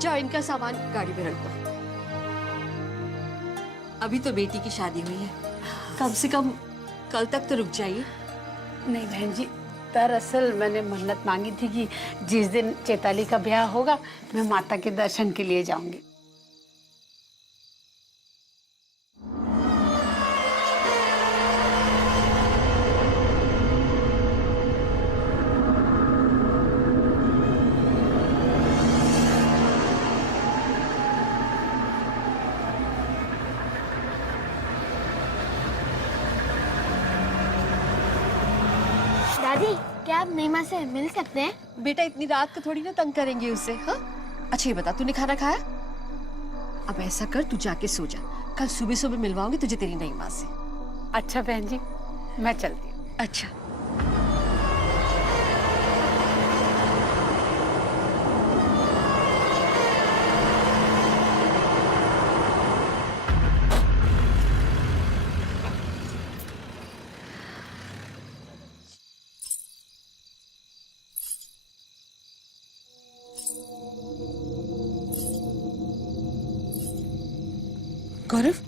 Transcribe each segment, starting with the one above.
जाओ इनका सामान गाड़ी में रख दो। अभी तो बेटी की शादी हुई है, कम से कम कल तक तो रुक जाइए। नहीं बहन जी, दरअसल मैंने मन्नत मांगी थी कि जिस दिन चैताली का ब्याह होगा मैं माता के दर्शन के लिए जाऊंगी। दादी, क्या आप नीमा से मिल सकते हैं? बेटा इतनी रात को थोड़ी ना तंग करेंगे उससे। हाँ अच्छा ये बता, तूने खाना खाया? अब ऐसा कर, तू जाके सो जा, कल सुबह सुबह मिलवाऊंगी तुझे तेरी नई माँ से। अच्छा बहन जी, मैं चलती हूँ। अच्छा। गौरव,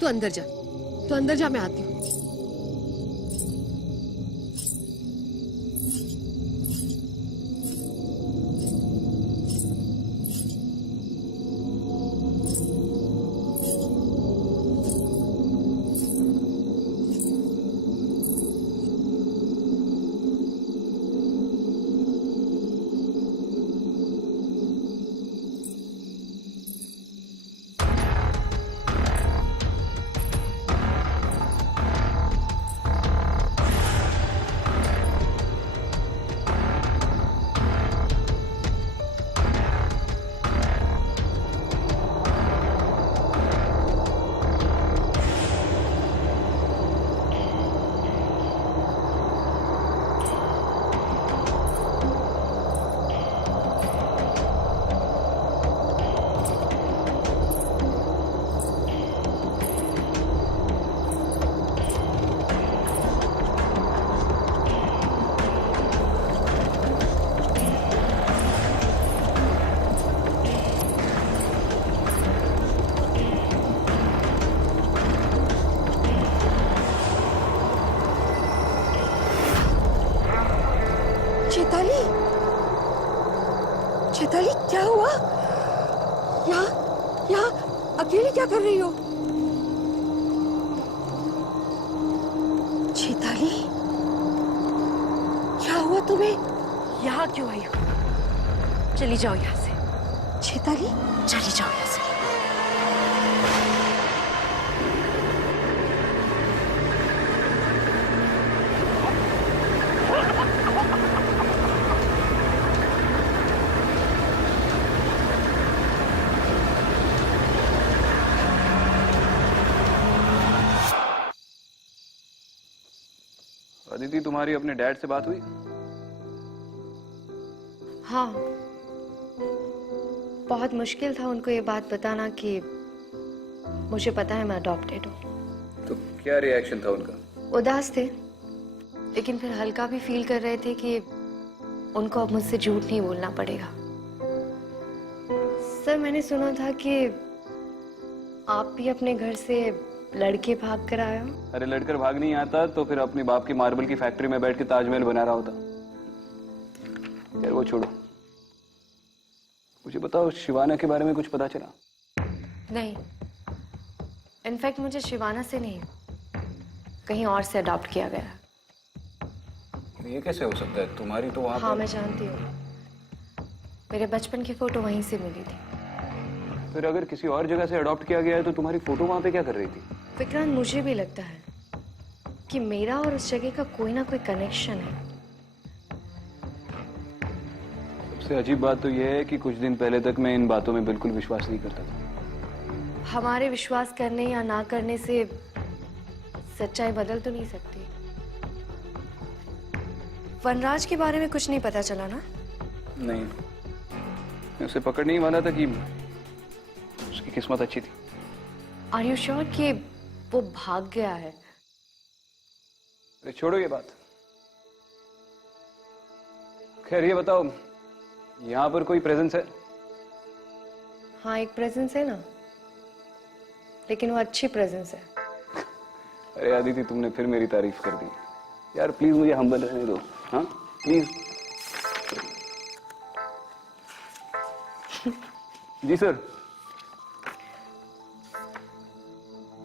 तू अंदर जा, तू अंदर जा, मैं आती हूँ। चैताली, चैताली क्या हुआ? यहाँ अकेले क्या कर रही हो? चैताली, क्या हुआ तुम्हें? यहाँ क्यों आई हो? चली जाओ यहाँ से। चैताली, चली जाओ यहाँ से। अदिति, तुम्हारी अपने डैड से बात हुई? हाँ, बहुत मुश्किल था उनको ये बात बताना कि मुझे पता है मैं अडॉप्टेड हूँ। तो क्या रिएक्शन था उनका? उदास थे, लेकिन फिर हल्का भी फील कर रहे थे कि उनको अब मुझसे झूठ नहीं बोलना पड़ेगा। सर, मैंने सुना था कि आप भी अपने घर से लड़के भाग कर आए हो। अरे लड़कर भाग नहीं आता तो फिर अपने बाप की मार्बल की फैक्ट्री में बैठ के ताजमहल बना रहा होता। यार वो छोड़ो, मुझे बताओ शिवाना के बारे में कुछ पता चला? नहीं, इनफैक्ट मुझे शिवाना से नहीं, कहीं और से अडॉप्ट किया गया। ये कैसे हो सकता है? तुम्हारी तो वहाँ हाँ मैं जानती हूँ, मेरे बचपन की फोटो वहीं से मिली थी। फिर अगर किसी और जगह से अडॉप्ट किया गया है तो तुम्हारी फोटो वहाँ पे क्या कर रही थी? विक्रांत, मुझे भी लगता है कि मेरा और उस जगह का कोई ना कोई कनेक्शन है। सबसे अजीब बात तो यह है कि कुछ दिन पहले तक मैं इन बातों में बिल्कुल विश्वास नहीं करता था। हमारे विश्वास करने या ना करने से सच्चाई बदल तो नहीं सकती। वनराज के बारे में कुछ नहीं पता चला ना? नहीं, मैं उसे पकड़ने ही वाला था कि उसकी किस्मत अच्छी थी। आर यू श्योर कि वो भाग गया है? अरे छोड़ो ये बात। खैर ये बताओ, यहाँ पर कोई प्रेजेंस है? हाँ, एक प्रेजेंस है ना, लेकिन वो अच्छी प्रेजेंस है। अरे आदिति, तुमने फिर मेरी तारीफ कर दी यार। प्लीज मुझे हम्बल रहने दो, हाँ प्लीज। जी सर।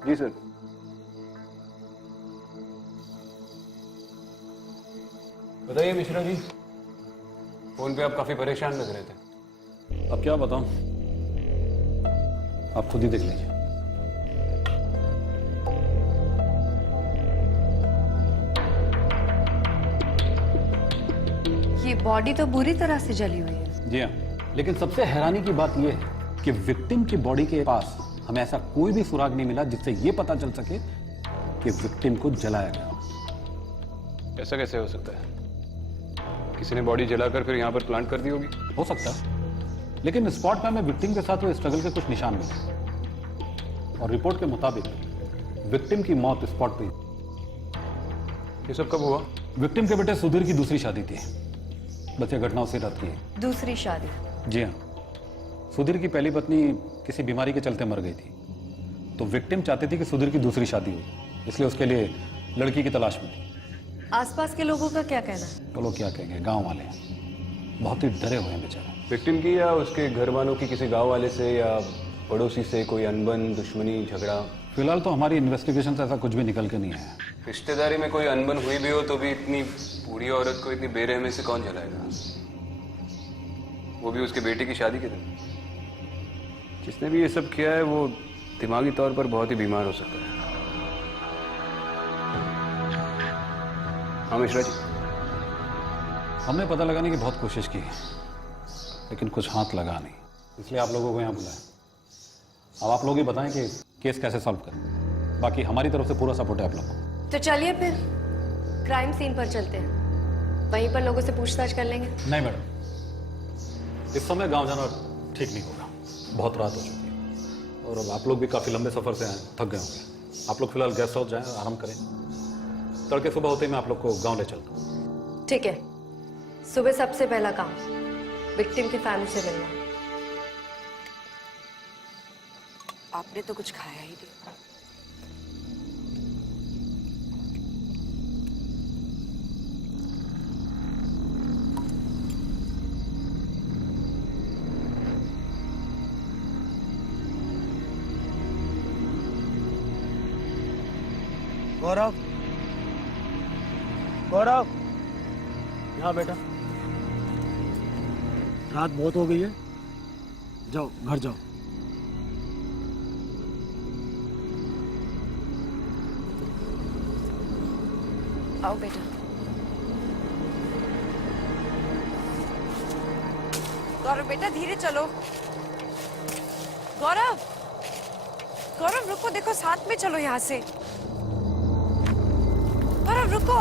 जी सर। बताइए मिश्रा जी, फोन पे आप काफी परेशान लग रहे थे। अब क्या बताऊं, आप खुद ही देख लीजिए। ये बॉडी तो बुरी तरह से जली हुई है। जी हाँ, लेकिन सबसे हैरानी की बात यह है कि विक्टिम की बॉडी के पास हमें ऐसा कोई भी सुराग नहीं मिला जिससे यह पता चल सके कि विक्टिम को जलाया गया। ऐसा कैसे हो सकता है? किसी ने बॉडी जलाकर फिर यहाँ पर प्लांट कर दी होगी। हो सकता है, लेकिन स्पॉट पे हमें विक्टिम के साथ हुए स्ट्रगल के कुछ निशान मिले और रिपोर्ट के मुताबिक विक्टिम की मौत स्पॉट पे। ये सब कब हुआ? विक्टिम के बेटे सुधीर की दूसरी शादी थी। बस ये घटना उसी रात की है। दूसरी शादी? जी हाँ, सुधीर की पहली पत्नी किसी बीमारी के चलते मर गई थी, तो विक्टिम चाहती थी कि सुधीर की दूसरी शादी हो, इसलिए उसके लिए लड़की की तलाश में थी। आसपास के लोगों का क्या कहना है? तो लोग क्या कहेंगे, गांव वाले बहुत ही डरे हुए हैं बेचारे। विक्टिम की या उसके घर वालों की किसी गांव वाले से या पड़ोसी से कोई अनबन, दुश्मनी, झगड़ा? फिलहाल तो हमारी इन्वेस्टिगेशन से ऐसा कुछ भी निकल के नहीं आया। रिश्तेदारी में कोई अनबन हुई भी हो तो भी इतनी बूढ़ी औरत को इतनी बेरहमी से कौन जलाएगा, वो भी उसके बेटे की शादी के दिन? जिसने भी ये सब किया है वो दिमागी तौर पर बहुत ही बीमार हो सकता है। हाँ मिश्रा जी। हमने पता लगाने की बहुत कोशिश की, लेकिन कुछ हाथ लगा नहीं, इसलिए आप लोगों को यहाँ बुलाया। अब आप लोग ही बताएं कि केस कैसे सॉल्व करें। बाकी हमारी तरफ से पूरा सपोर्ट है आप लोग को। तो चलिए फिर क्राइम सीन पर चलते हैं, वहीं पर लोगों से पूछताछ कर लेंगे। नहीं मैडम, इस समय गांव जाना ठीक नहीं होगा, बहुत रात हो चुकी है और अब आप लोग भी काफी लंबे सफर से आए, थक गए होंगे। आप लोग फिलहाल गेस्ट हाउस जाएं, आराम करें। तड़के सुबह होते ही मैं आप लोग को गांव ले चलता हूँ। ठीक है, सुबह सबसे पहला काम विक्टिम की फैमिली से मिलना। आपने तो कुछ खाया ही नहीं। गौरव, गौरव, यहाँ बेटा। रात बहुत हो गई है, जाओ घर जाओ। आओ बेटा। गौरव बेटा धीरे चलो। गौरव, गौरव रुको, देखो साथ में चलो यहाँ से। गौरव रुको।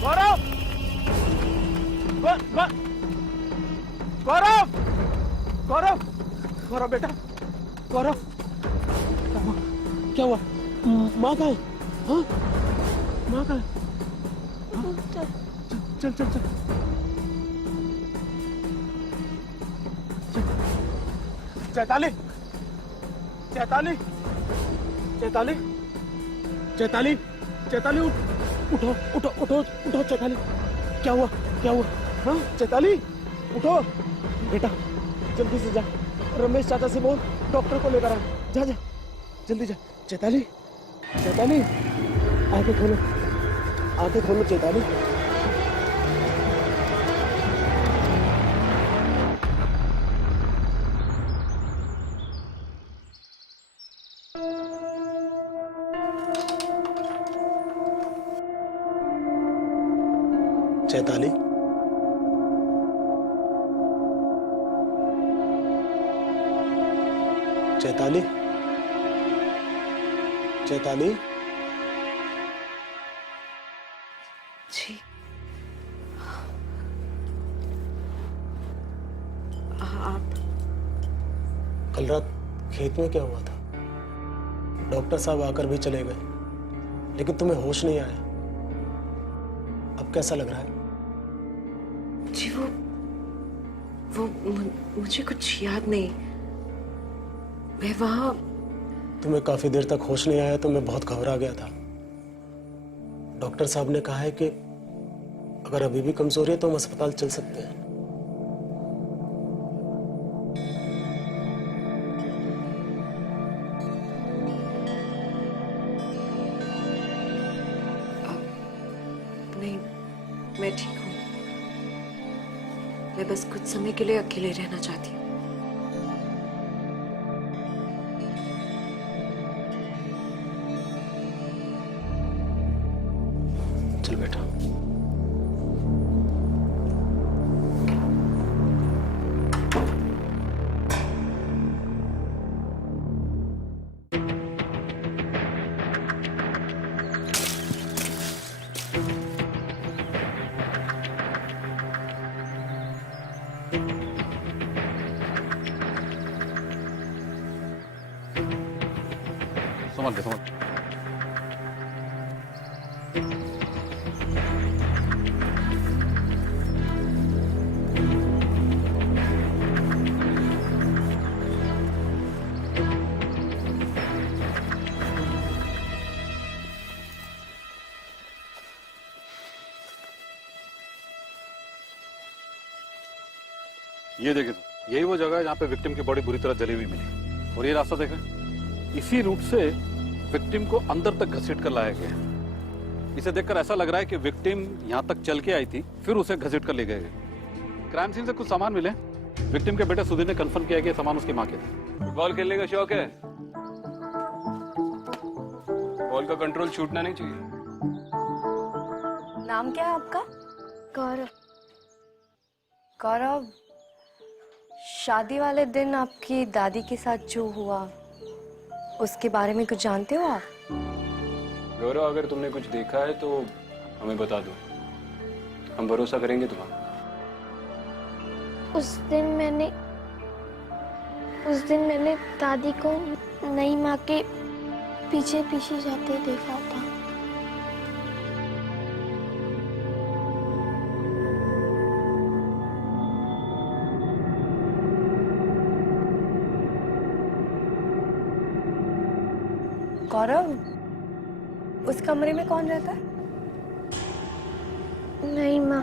गौरव, गौरव, गौरव, गौरव बेटा, गौरव, क्या हुआ? माँ कहाँ है? हाँ? माँ कहाँ है? हाँ? चल चल चल चैताली, चैताली, चैताली, चैताली, चैताली, उठो उठो उठो उठो चैताली। क्या हुआ, क्या हुआ? हाँ चैताली, उठो बेटा, जल्दी से जा, रमेश चाचा से बोल डॉक्टर को लेकर आ। जा जा जल्दी जा। चैताली, चैताली, आंखें खोलो, आंखें खोलो चैताली। चैताली, चैताली, चैताली। जी आप कल रात खेत में क्या हुआ था? डॉक्टर साहब आकर भी चले गए, लेकिन तुम्हें होश नहीं आया। अब कैसा लग रहा है? जी मुझे कुछ याद नहीं। मैं वहाँ तुम्हें काफी देर तक होश नहीं आया तो मैं बहुत घबरा गया था। डॉक्टर साहब ने कहा है कि अगर अभी भी कमजोरी है तो हम अस्पताल चल सकते हैं। नहीं, मैं ठीक हूँ। मैं बस कुछ समय के लिए अकेले रहना चाहती हूँ। चल बेटा। समझ गए, समझ। ये देखें, यही वो जगह है जहाँ पे विक्टिम की बॉडी बुरी तरह जली हुई मिली। और ये रास्ता देखें, इसी रूट से विक्टिम को अंदर तक घसीट कर लाया गया है। इसे देखकर ऐसा लग रहा है कि विक्टिम यहाँ तक चल के आई थी, फिर उसे घसीट कर ले गए। क्राइम सीन से कुछ सामान मिले। विक्टिम के बेटे सुधीर ने कंफर्म किया कि ये सामान उसकी माँ के थे। बॉल खेलने का शौक है? बॉल का कंट्रोल छूटना नहीं चाहिए। नाम क्या है आपका? गौरव। गौरव, शादी वाले दिन आपकी दादी के साथ जो हुआ उसके बारे में कुछ जानते हो आप? गौरव, अगर तुमने कुछ देखा है तो हमें बता दो, हम भरोसा करेंगे तुम्हारा। उस दिन मैंने दादी को नई माँ के पीछे पीछे जाते देखा था। गौरव, उस कमरे में कौन रहता है? नई माँ।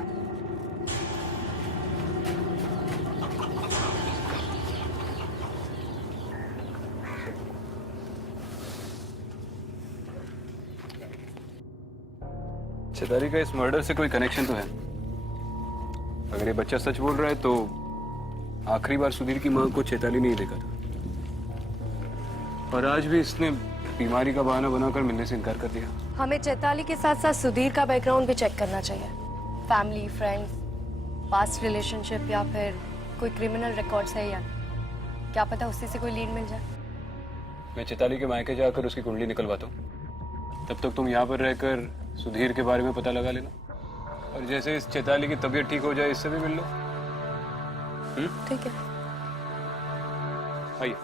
चैताली का इस मर्डर से कोई कनेक्शन तो है। अगर ये बच्चा सच बोल रहा है तो आखिरी बार सुधीर की माँ को चैताली नहीं देखा था, और आज भी इसने बीमारी का बहाना बनाकर मिलने से इनकार कर दिया। हमें चैताली के साथ साथ सुधीर का बैकग्राउंड भी चेक करना चाहिए। फैमिली, फ्रेंड्स, पास्ट रिलेशनशिप या फिर कोई क्रिमिनल रिकॉर्ड्स है या क्या पता उससे से कोई लीड मिल जाए। मैं चैताली के मायके जाकर उसकी कुंडली निकलवाता हूँ, तब तक तुम यहाँ पर रहकर सुधीर के बारे में पता लगा लेना, और जैसे इस चैताली की तबीयत ठीक हो जाए इससे भी मिल लो। ठीक है। आइए।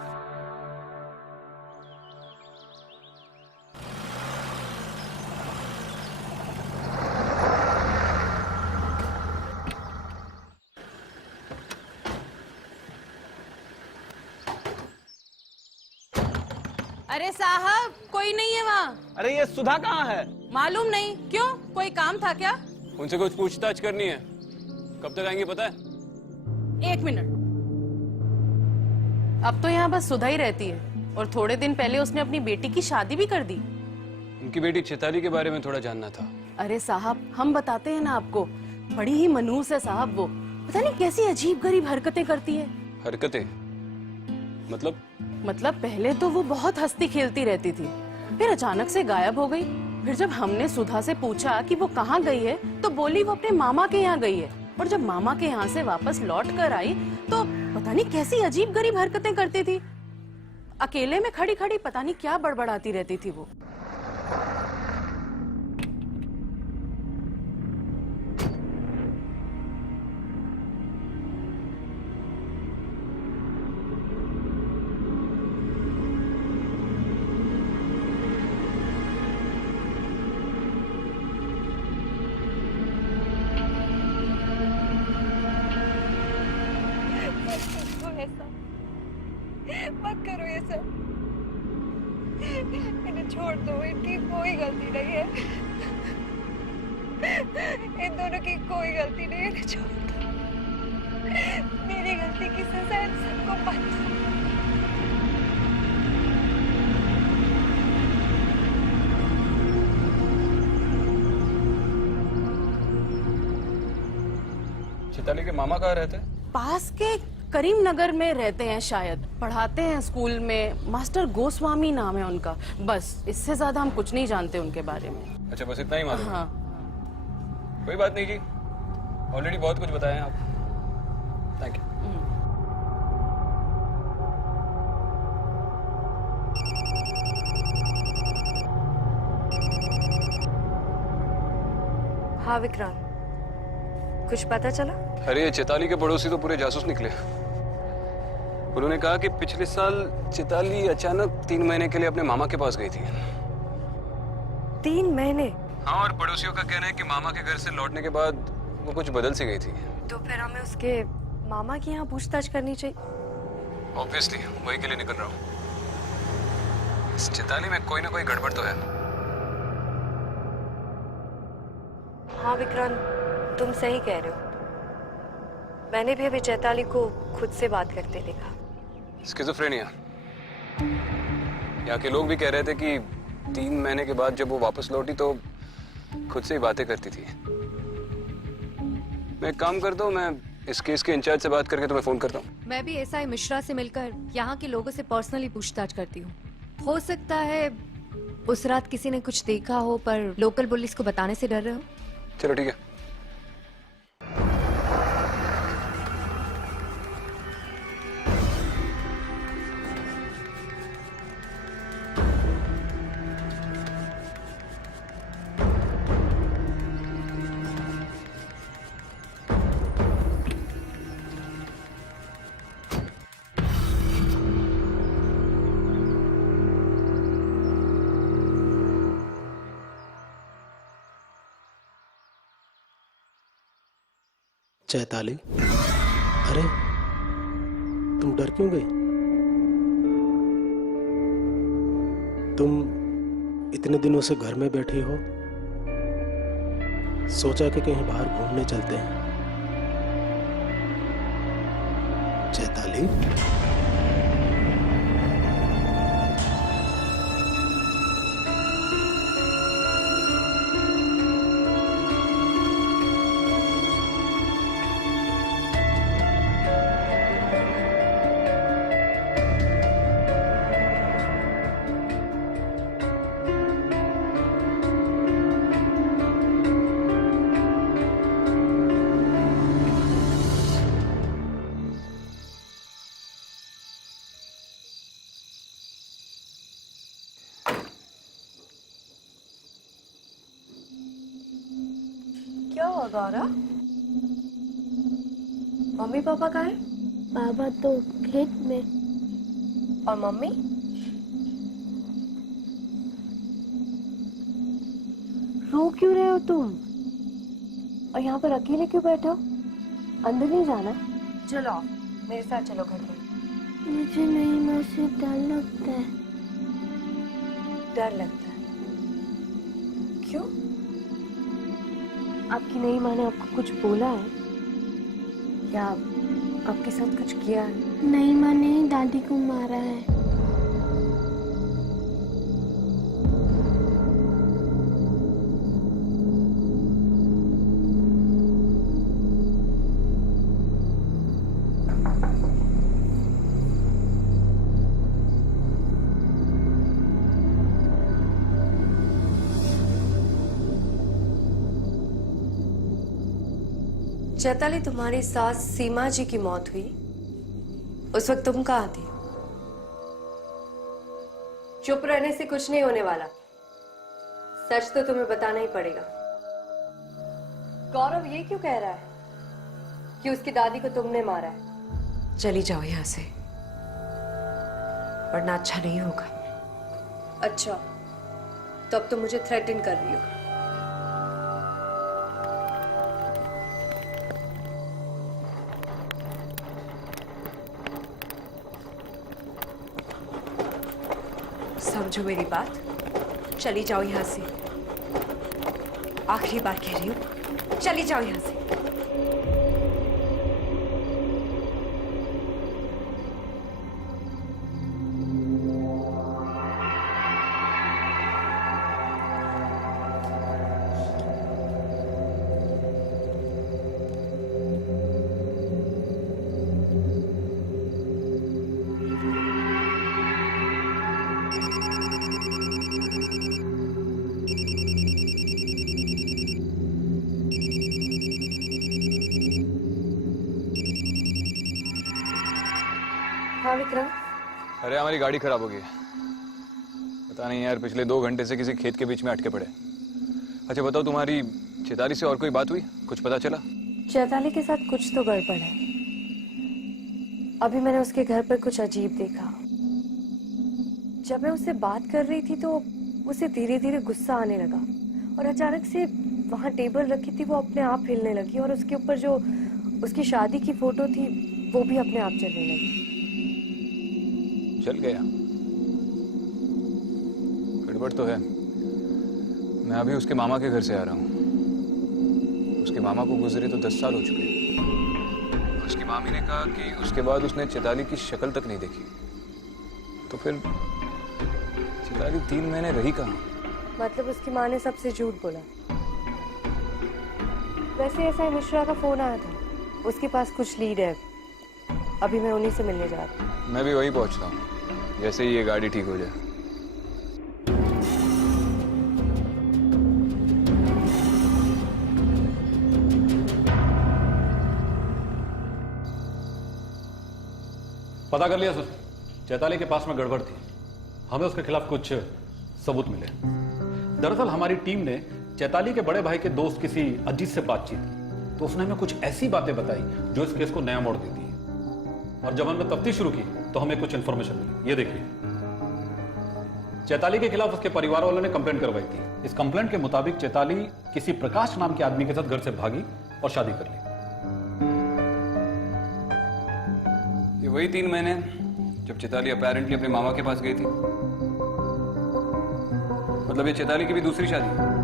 अरे साहब, कोई नहीं है वहाँ। अरे ये सुधा कहाँ है? मालूम नहीं। क्यों, कोई काम था क्या? उनसे कुछ पूछताछ करनी है। कब तक आएंगे पता है? 1 मिनट। अब तो यहाँ बस सुधा ही रहती है, और थोड़े दिन पहले उसने अपनी बेटी की शादी भी कर दी। उनकी बेटी चैताली के बारे में थोड़ा जानना था। अरे साहब, हम बताते हैं ना आपको, बड़ी ही मनहूस है साहब वो। पता नहीं कैसी अजीब गरीब हरकतें करती है। हरकतें? मतलब पहले तो वो बहुत हंसती खेलती रहती थी, फिर अचानक से गायब हो गई। फिर जब हमने सुधा से पूछा कि वो कहाँ गई है तो बोली वो अपने मामा के यहाँ गई है। और जब मामा के यहाँ से वापस लौट कर आई तो पता नहीं कैसी अजीब गरीब हरकतें करती थी। अकेले में खड़ी खड़ी पता नहीं क्या बड़बड़ाती रहती थी वो। मत करो ये सब, इन्हें छोड़ दो, इनकी कोई गलती नहीं है, इन दोनों की कोई गलती नहीं है, इन्हें छोड़ दो। मेरी गलती की सजा इन सबको मत दो। चैताली के मामा कहाँ रहते हैं? पास के करीम नगर में रहते हैं शायद, पढ़ाते हैं स्कूल में, मास्टर गोस्वामी नाम है उनका। बस इससे ज्यादा हम कुछ नहीं जानते उनके बारे में। अच्छा, बस इतना ही मालूम है? हाँ। कोई बात नहीं जी, ऑलरेडी बहुत कुछ बताए हैं आप। Thank you. हाँ विक्रांत, कुछ पता चला? अरे चैताली के पड़ोसी तो पूरे जासूस निकले। उन्होंने कहा कि पिछले साल चैताली अचानक 3 महीने के लिए अपने मामा के पास गई थी। 3 महीने? हाँ, और पड़ोसियों का कहना है कि मामा के घर से लौटने के बाद वो कुछ बदल सी गई थी। तो फिर हमें उसके मामा की यहाँ पूछताछ करनी चाहिए। ऑब्वियसली वही के लिए निकल रहा हूँ। इस चैताली में कोई ना कोई गड़बड़ तो है। हाँ विक्रांत, तुम सही कह रहे हो। मैंने भी अभी चैताली को खुद से बात करते देखा। स्किज़ोफ्रेनिया। यहाँ के लोग भी कह रहे थे कि 3 महीने के बाद जब वो वापस लौटी तो खुद से ही बातें करती थी। मैं एक काम करता हूँ, मैं इस केस के इंचार्ज से बात करके तुम्हें फोन करता हूँ। मैं भी एसआई मिश्रा से मिलकर यहाँ के लोगों से पर्सनली पूछताछ करती हूँ। हो सकता है उस रात किसी ने कुछ देखा हो पर लोकल पुलिस को बताने से डर रहे हो। चलो ठीक है। चैताली, अरे तुम डर क्यों गई? तुम इतने दिनों से घर में बैठी हो, सोचा कि कहीं बाहर घूमने चलते हैं। चैताली, क्या हुआ गौरा? मम्मी पापा कहाँ है? बाबा तो खेत में। और मम्मी? रो क्यों रहे हो तुम? और यहाँ पर अकेले क्यों बैठे हो? अंदर नहीं जाना? चलो मेरे साथ चलो घर में। मुझे नहीं माँ से डर लगता है। डर लगता है? क्यों? आपकी नई माँ ने आपको कुछ बोला है या आपके साथ कुछ किया है? नई माँ ने ही दादी को मारा है। चैताली, तुम्हारी सास सीमा जी की मौत हुई, उस वक्त तुम कहाँ थी? चुप रहने से कुछ नहीं होने वाला, सच तो तुम्हें बताना ही पड़ेगा। गौरव ये क्यों कह रहा है कि उसकी दादी को तुमने मारा है? चली जाओ यहां से, वरना अच्छा नहीं होगा। अच्छा, तो अब तुम मुझे थ्रेटन कर रही हो। समझो मेरी बात, चली जाओ यहां से। आखिरी बार कह रही हूं, चली जाओ यहां से। हाँ विक्रम। अरे हमारी गाड़ी खराब हो गई है। पता नहीं यार, पिछले 2 घंटे से किसी खेत के बीच में अटके पड़े। अच्छा बताओ, तुम्हारी चैताली से और कोई बात हुई? कुछ पता चला? चैताली के साथ कुछ तो गड़बड़ है। अभी मैंने उसके घर पर कुछ अजीब देखा। जब मैं उससे बात कर रही थी तो उसे धीरे धीरे गुस्सा आने लगा और अचानक से वहां टेबल रखी थी वो अपने आप हिलने लगी और उसके ऊपर जो उसकी शादी की फोटो थी वो भी अपने आप चलने लगी। चल गया? गड़बड़ तो है। मैं अभी उसके मामा के घर से आ रहा हूँ। उसके मामा को गुजरे तो 10 साल हो चुके हैं। उसकी मामी ने कहा कि उसके बाद उसने चैताली की शक्ल तक नहीं देखी। तो फिर चैताली 3 महीने रही कहाँ? मतलब उसकी माँ ने सबसे झूठ बोला। वैसे ऐसा मिश्रा का फोन आया था, उसके पास कुछ लीड है। अभी मैं उन्हीं से मिलने जा रही हूँ। मैं भी वही पहुंचता हूँ, जैसे ही ये गाड़ी ठीक हो जाए। पता कर लिया सर, चैताली के पास में गड़बड़ थी। हमें उसके खिलाफ कुछ सबूत मिले। दरअसल हमारी टीम ने चैताली के बड़े भाई के दोस्त किसी अजीत से बातचीत की, तो उसने हमें कुछ ऐसी बातें बताई जो इस केस को नया मोड़ देती है। और जब हमने तफ्तीश शुरू की तो हमें कुछ इन्फॉर्मेशन मिली। ये देखिए, चैताली के खिलाफ उसके परिवार वालों ने कंप्लेंट करवाई थी। इस कंप्लेंट के मुताबिक चैताली किसी प्रकाश नाम के आदमी के साथ घर से भागी और शादी कर ली। ये वही 3 महीने जब चैताली अपैरेंटली अपने मामा के पास गई थी। मतलब ये चैताली की भी दूसरी शादी।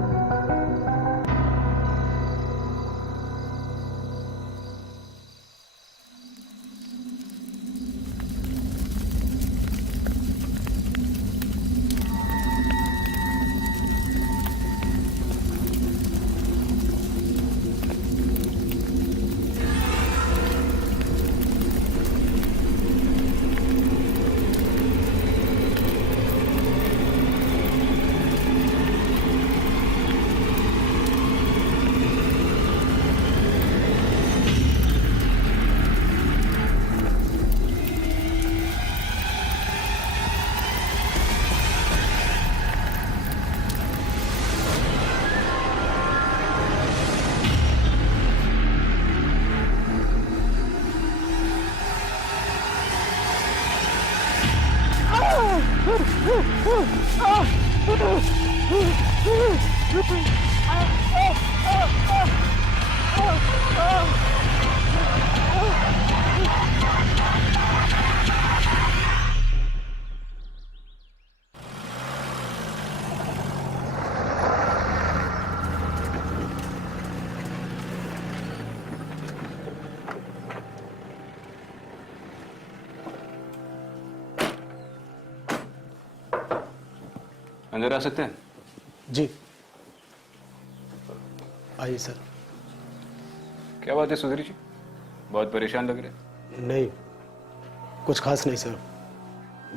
अंदर आ सकते हैं? जी आइए सर। क्या बात है सुधीर जी, बहुत परेशान लग रहे। नहीं, कुछ खास नहीं सर,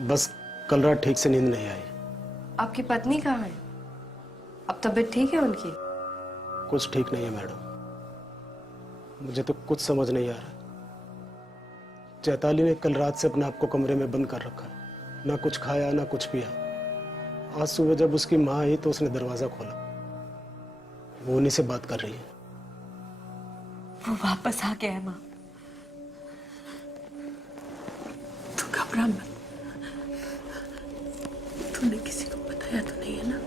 बस कल रात ठीक से नींद नहीं आई। आपकी पत्नी कहाँ है? अब तबीयत ठीक है उनकी? कुछ ठीक नहीं है मैडम। मुझे तो कुछ समझ नहीं आ रहा। चैताली ने कल रात से अपने आप को कमरे में बंद कर रखा, ना कुछ खाया ना कुछ पिया। आज सुबह जब उसकी माँ आई तो उसने दरवाजा खोला, वो उन्हीं से बात कर रही है। वो वापस आ गया है माँ। तू घबरा मत। तूने किसी को बताया तो नहीं है ना?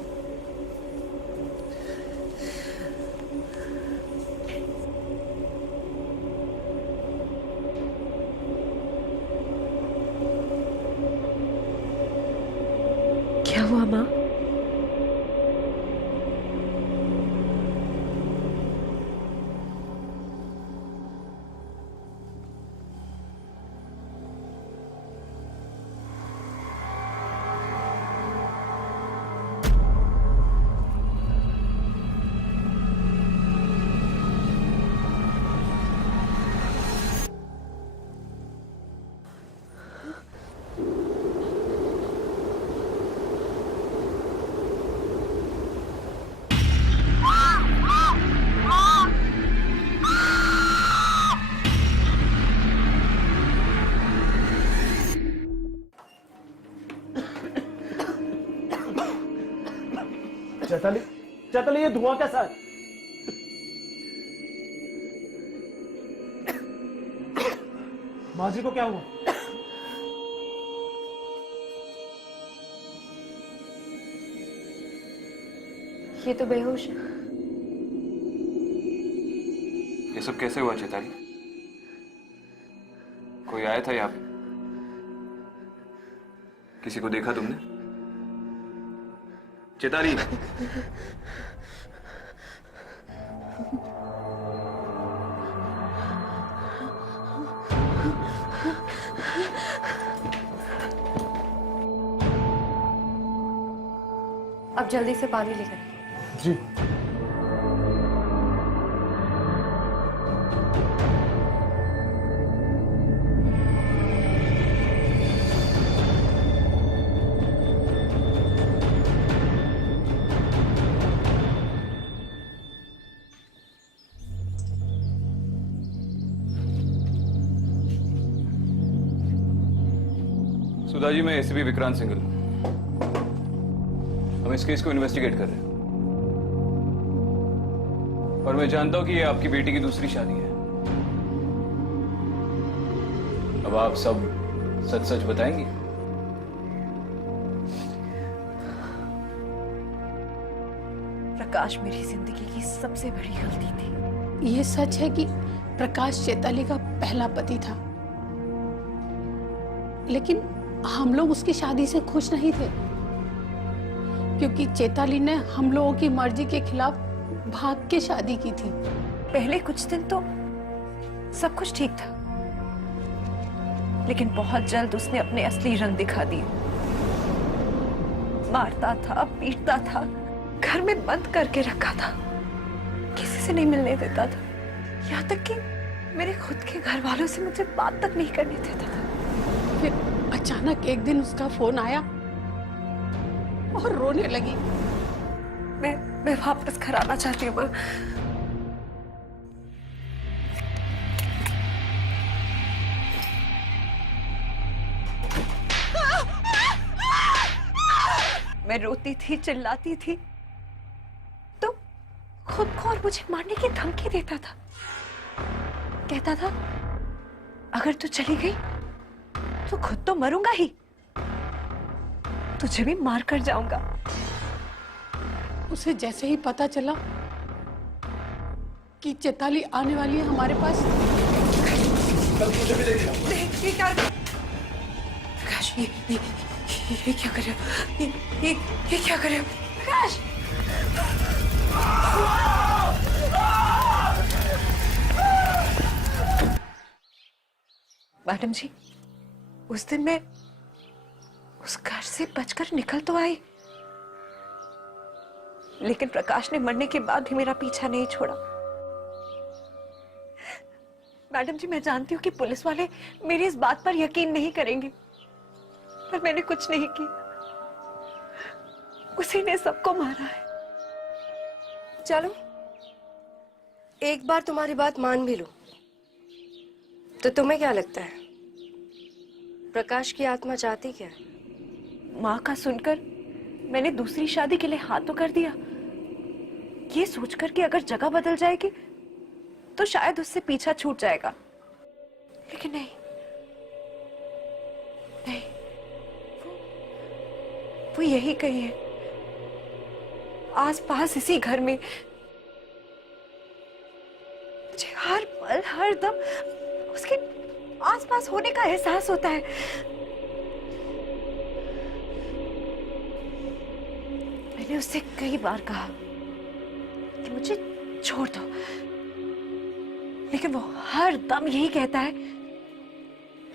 क्या हुआ माँ? चैताली, चैताली, ये धुआं कैसा है? माँ जी को क्या हुआ? ये तो बेहोश है। ये सब कैसे हुआ चैताली? कोई आया था यहाँ पे? किसी को देखा तुमने? चैताली, अब जल्दी से पानी लेकर आइए। जी। सुधा जी, मैं एसीपी विक्रांत सिंघल। हम इस केस को इन्वेस्टिगेट कर रहे हैं और मैं जानता हूं कि ये आपकी बेटी की दूसरी शादी है। अब आप सब सच सच बताएंगी? प्रकाश मेरी जिंदगी की सबसे बड़ी गलती थी। ये सच है कि प्रकाश चैताली का पहला पति था, लेकिन हम लोग उसकी शादी से खुश नहीं थे क्योंकि चैताली ने हम लोगों की मर्जी के खिलाफ भाग के शादी की थी। पहले कुछ दिन तो सब कुछ ठीक था, लेकिन बहुत जल्द उसने अपने असली रंग दिखा दिए। मारता था, पीटता था, घर में बंद करके रखा था, किसी से नहीं मिलने देता था, यहाँ तक कि मेरे खुद के घर वालों से मुझे बात तक नहीं करने देता था। फिर अचानक एक दिन उसका फोन आया और रोने लगी। मैं वापस घर आना चाहती हूँ। मैं रोती थी, चिल्लाती थी, तो खुद को और मुझे मारने की धमकी देता था। कहता था अगर तू चली गई तो खुद तो मरूंगा ही, तुझे भी मार कर जाऊंगा। उसे जैसे ही पता चला कि चैताली आने वाली है हमारे पास, ये क्या प्रकाश, ये क्या कर रहे हो? ये क्या कर रहे हो प्रकाश? मैडम जी, उस दिन मैं उस घर से बचकर निकल तो आई, लेकिन प्रकाश ने मरने के बाद भी मेरा पीछा नहीं छोड़ा। मैडम जी, मैं जानती हूँ कि पुलिस वाले मेरी इस बात पर यकीन नहीं करेंगे, पर मैंने कुछ नहीं किया, उसी ने सबको मारा है। चलो एक बार तुम्हारी बात मान भी लो, तो तुम्हें क्या लगता है प्रकाश की आत्मा चाहती क्या है? माँ का सुनकर मैंने दूसरी शादी के लिए हाँ तो कर दिया, ये सोचकर कि अगर जगह बदल जाएगी तो शायद उससे पीछा छूट जाएगा। लेकिन नहीं नहीं, वो यही कही है, आस पास इसी घर में मुझे हर पल हर दम उसके आस पास होने का एहसास होता है। मैंने उससे कई बार कहा कि मुझे छोड़ दो, लेकिन वो हर दम यही कहता है,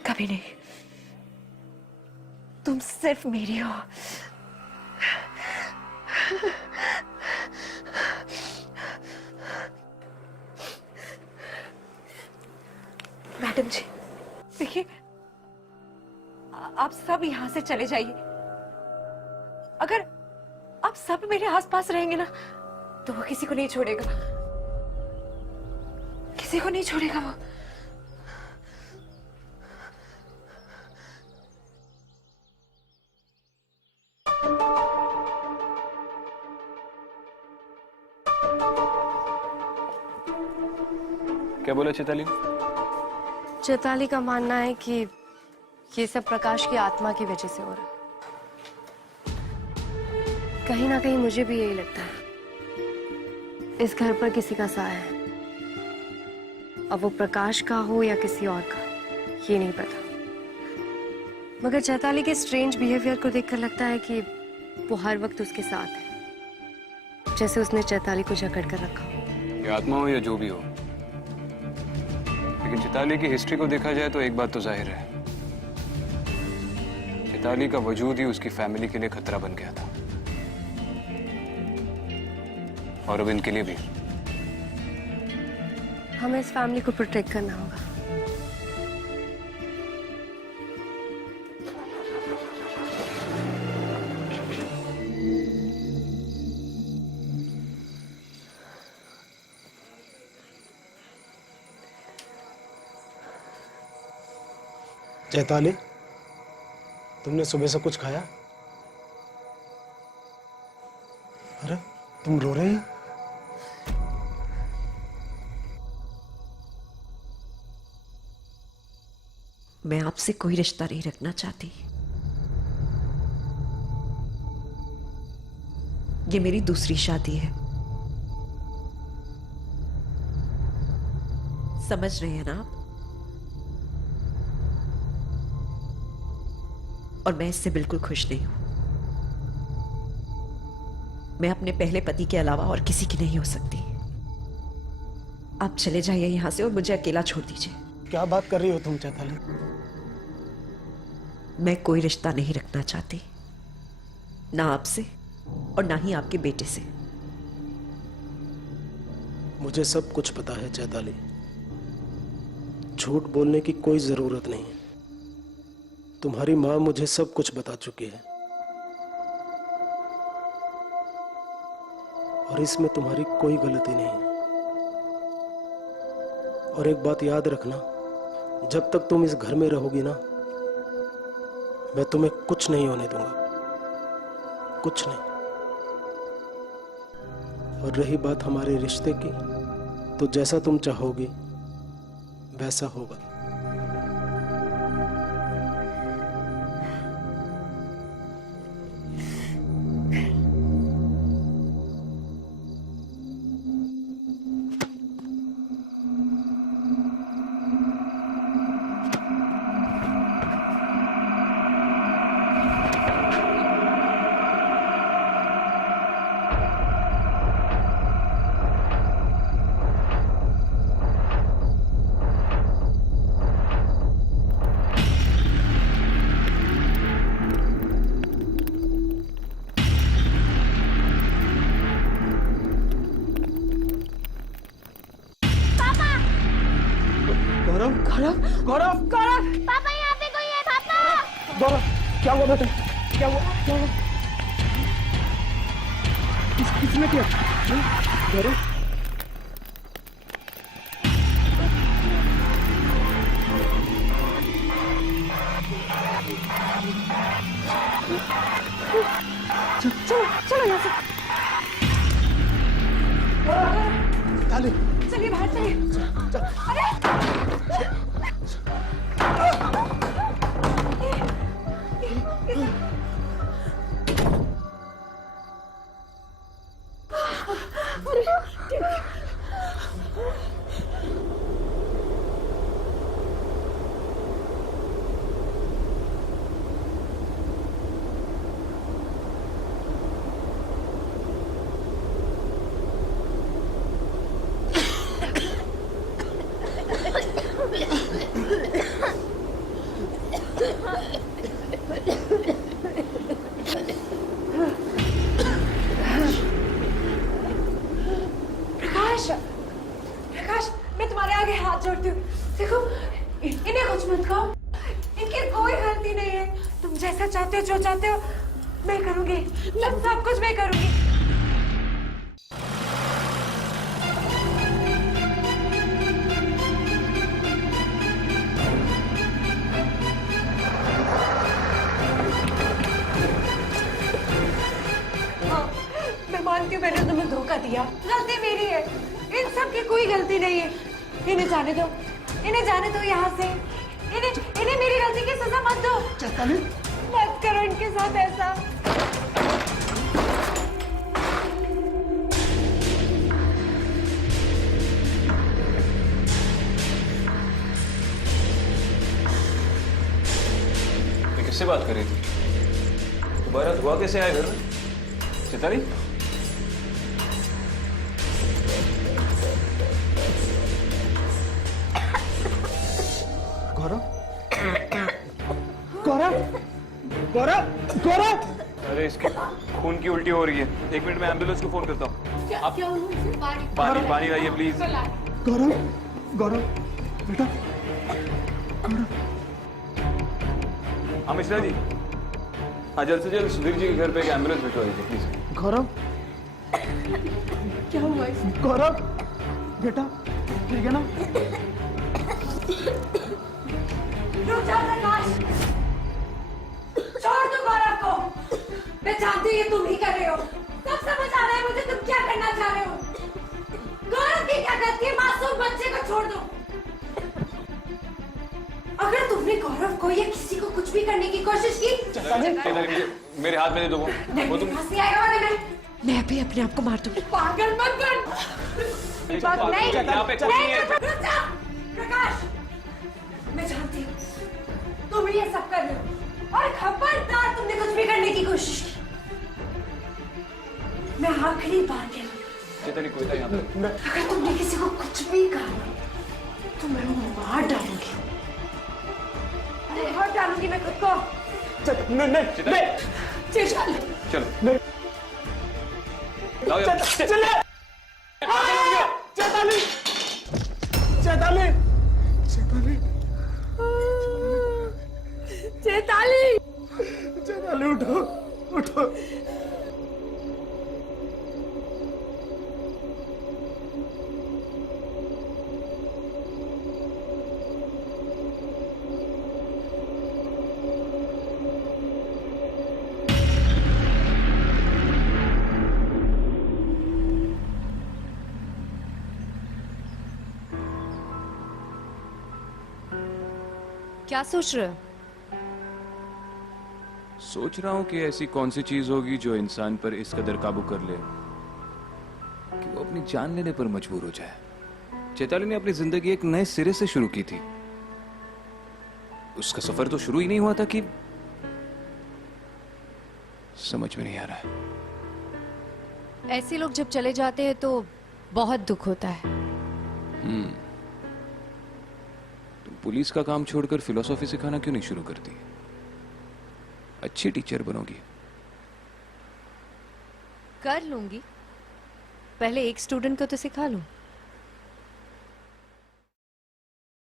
कभी नहीं, तुम सिर्फ मेरी हो। मैडम जी देखिए, आप सब यहां से चले जाइए। अगर आप सब मेरे आसपास रहेंगे ना तो वो किसी को नहीं छोड़ेगा, किसी को नहीं छोड़ेगा वो। क्या बोला चैताली? चैताली का मानना है कि ये सब प्रकाश की आत्मा की वजह से हो रहा है। कहीं ना कहीं मुझे भी यही लगता है, इस घर पर किसी का साया है। अब वो प्रकाश का हो या किसी और का, ये नहीं पता। मगर चैताली के स्ट्रेंज बिहेवियर को देखकर लगता है कि वो हर वक्त उसके साथ है, जैसे उसने चैताली को जकड़ कर रखा हो। ये आत्मा हो या जो भी हो, लेकिन चैताली की हिस्ट्री को देखा जाए तो एक बात तो जाहिर है, चैताली का वजूद ही उसकी फैमिली के लिए खतरा बन गया था, और अब इनके लिए भी। हमें इस फैमिली को प्रोटेक्ट करना होगा। चैताली, तुमने सुबह से कुछ खाया? अरे तुम रो रही हो? मैं आपसे कोई रिश्ता नहीं रखना चाहती। ये मेरी दूसरी शादी है, समझ रहे हैं ना आप? और मैं इससे बिल्कुल खुश नहीं हूं। मैं अपने पहले पति के अलावा और किसी की नहीं हो सकती। आप चले जाइए यहां से और मुझे अकेला छोड़ दीजिए। क्या बात कर रही हो तुम चैताली? मैं कोई रिश्ता नहीं रखना चाहती, ना आपसे और ना ही आपके बेटे से। मुझे सब कुछ पता है चैताली, झूठ बोलने की कोई जरूरत नहीं है। तुम्हारी माँ मुझे सब कुछ बता चुकी है, और इसमें तुम्हारी कोई गलती नहीं है। और एक बात याद रखना, जब तक तुम इस घर में रहोगी ना, मैं तुम्हें कुछ नहीं होने दूंगा, कुछ नहीं। और रही बात हमारे रिश्ते की, तो जैसा तुम चाहोगी वैसा होगा। गौरव, गौरव, गौरव, गौरव, पापा यहाँ पे कोई है पापा। गौरव, क्या हुआ बेटा? क्या हुआ? क्या हुआ? किसने किया? गौरव, हाथ जोड़ती हूँ। देखो इन्हें कुछ मत कहो, इनकी कोई गलती नहीं है। तुम जैसा चाहते हो, जो चाहते हो मैं करूंगी, सब कुछ मैं करूंगी। मैं मानती हूँ मैंने तुम्हें धोखा दिया, गलती मेरी है। इन सब की कोई गलती नहीं है। इन्हें जाने दो, इन्हें जाने दो यहाँ से। इन्हें मेरी गलती की सजा मत दो। चैताली, मत करो इनके साथ ऐसा। ये किससे बात कर रही थी? दोबारा धुआं कैसे आया घर में? चैताली? गौरव, गौरव, गौरव, गौरव। अरे इसके खून की उल्टी हो रही है। 1 मिनट में एम्बुलेंस को फोन करता हूँ। आप पानी लाइए प्लीज। गौरव, गौरव, बेटा, हाँ मिश्रा जी, हाँ जल्द से जल्द सुधीर जी के घर पे एक एम्बुलेंस भिजवा दीजिए प्लीज। गौरव, क्या हुआ इसे? गौरव, बेटा, ठीक है ना? रुक जा प्रकाश, छोड़ दो गौरव को। मैं जानती हूँ ये तुम ही कर रहे हो। सब समझ आ रहा है मुझे तुम क्या करना चाह रहे हो। गौरव की क्या गलती है? मासूम बच्चे को छोड़ दो। अगर तुमने गौरव को या किसी को कुछ भी करने की कोशिश की, मेरे हाथ में दे दो वो तुम। हंसी आएगा वाले में। मैं भी अपने आप को मार दूंगी। पागल मत बन। नहीं, यहाँ पे कोई नहीं है। रुक जा प्रकाश, मैं जानती हूँ तुम ये सब कर रहे हो और खबरदार तुमने कुछ भी करने की कोशिश की। मैं आखिरी बार कह रही हूँ, चैताली कोई था यहाँ पे? अगर तुमने किसी को कुछ भी कहा तो मैं उन्हें मार डालूंगी। मार डालूंगी मैं खुद को। नहीं, चलो लाओ यार। चैताली, चैताली, चैताली, चैताली, चैताली, उठो, उठो। क्या सोच रहे हो? सोच रहा हूँ कि ऐसी कौन सी चीज होगी जो इंसान पर इस कदर काबू कर ले कि वो अपनी जान लेने पर मजबूर हो जाए। चैताली ने अपनी जिंदगी एक नए सिरे से शुरू की थी। उसका सफर तो शुरू ही नहीं हुआ था कि समझ में नहीं आ रहा है। ऐसे लोग जब चले जाते हैं तो बहुत दुख होता है। तुम पुलिस का काम छोड़कर फिलोसॉफी सिखाना क्यों नहीं शुरू करती? अच्छी टीचर बनोगी। कर लूंगी, पहले एक स्टूडेंट को तो सिखा लूं।